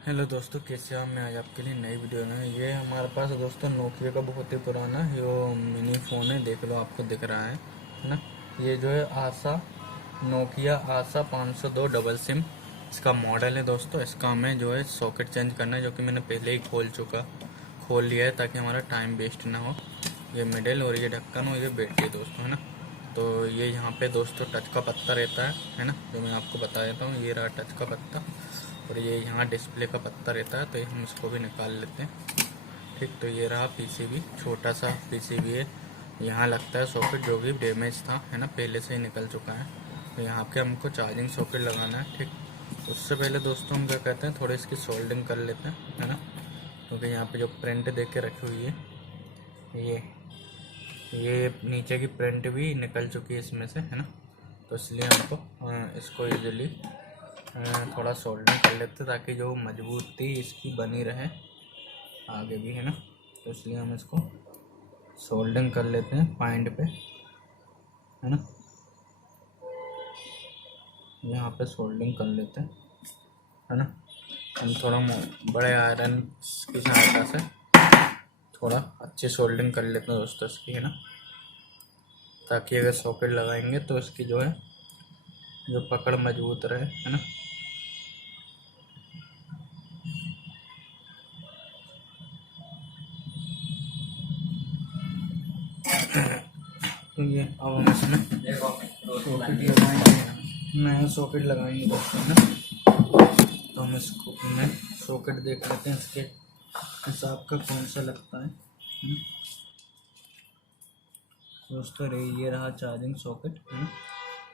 Hello दोस्तों, कैसे हो? मैं आज आपके लिए नई वीडियो में। ये हमारे पास दोस्तों नोकिया का बहुत ही पुराना यो मिनी फ़ोन है। देख लो, आपको दिख रहा है ना। ये जो है आशा, नोकिया आशा 502 डबल सिम इसका मॉडल है दोस्तों। इसका हमें जो है सॉकेट चेंज करना है, जो कि मैंने पहले ही खोल लिया है ताकि हमारा टाइम वेस्ट ना हो। ये मिडल और ये ढक्कन और ये बैटरी दोस्तों, है ना। तो ये यहाँ पे दोस्तों टच का पत्ता रहता है ना, जो मैं आपको बता देता हूँ। ये रहा टच का पत्ता और ये यहाँ डिस्प्ले का पत्ता रहता है, तो हम इसको भी निकाल लेते हैं। ठीक, तो ये रहा पीसीबी, छोटा सा पीसीबी है। यहाँ लगता है सॉकेट, जो भी डैमेज था है ना, पहले से ही निकल चुका है। तो यहाँ पे हमको चार्जिंग सॉकेट लगाना है। ठीक, उससे पहले दोस्तों हम क्या कहते हैं, थोड़ी इसकी सोल्डिंग कर लेते हैं, है ना। क्योंकि यहाँ पे जो प्रिंट दे के रखी हुई है, ये नीचे की प्रिंट भी निकल चुकी है इसमें से, है ना। तो इसलिए हमको इसको ईजिली थोड़ा सोल्डरिंग कर लेते ताकि जो मजबूती इसकी बनी रहे आगे भी, है ना। तो इसलिए हम इसको सोल्डरिंग कर लेते हैं पॉइंट पे, है ना। यहाँ पे सोल्डरिंग कर लेते हैं, है ना। हम थोड़ा बड़े आयरन की सहायता से थोड़ा अच्छी सोल्डरिंग कर लेते हैं दोस्तों इसकी, है ना। ताकि अगर सॉकेट लगाएंगे तो इसकी जो है जो पकड़ मजबूत रहे, है ना। तो ये अब हम इसमें सॉकेट लगाएंगे, नया सॉकेट लगाएंगे दोस्तों, है ना। तो हम इसको में सॉकेट देख लेते हैं इसके हिसाब का कौन सा लगता है। दोस्तों ये रहा चार्जिंग सॉकेट, है ना,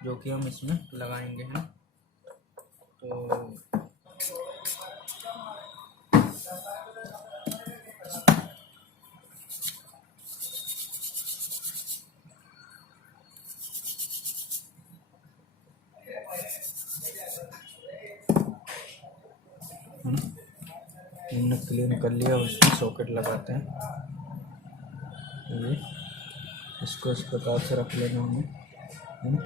जो कि हम इसमें लगाएंगे, है ना। तो हमने क्लीन कर लिया, उसमें सॉकेट लगाते हैं। ये इसको इस प्रकार से रख लेना हमें, है ना।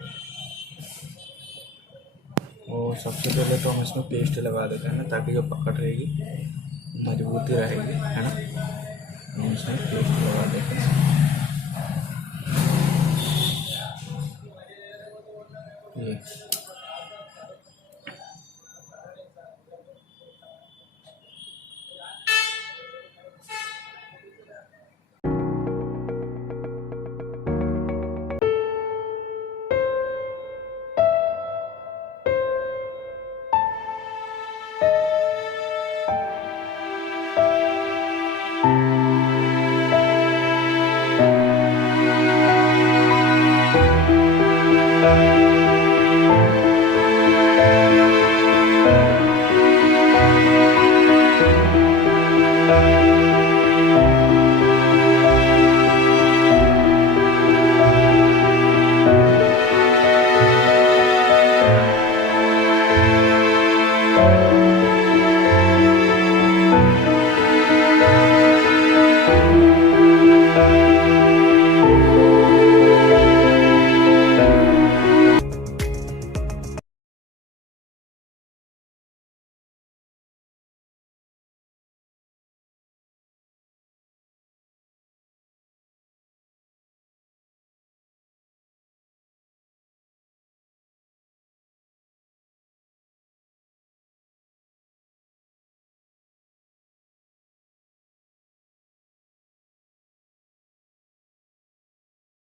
और सबसे पहले तो हम इसमें पेस्ट लगा देते हैं ना, ताकि जो पकड़ रहेगी मजबूती रहेगी, है ना। हम इसमें पेस्ट लगा देते हैं। ये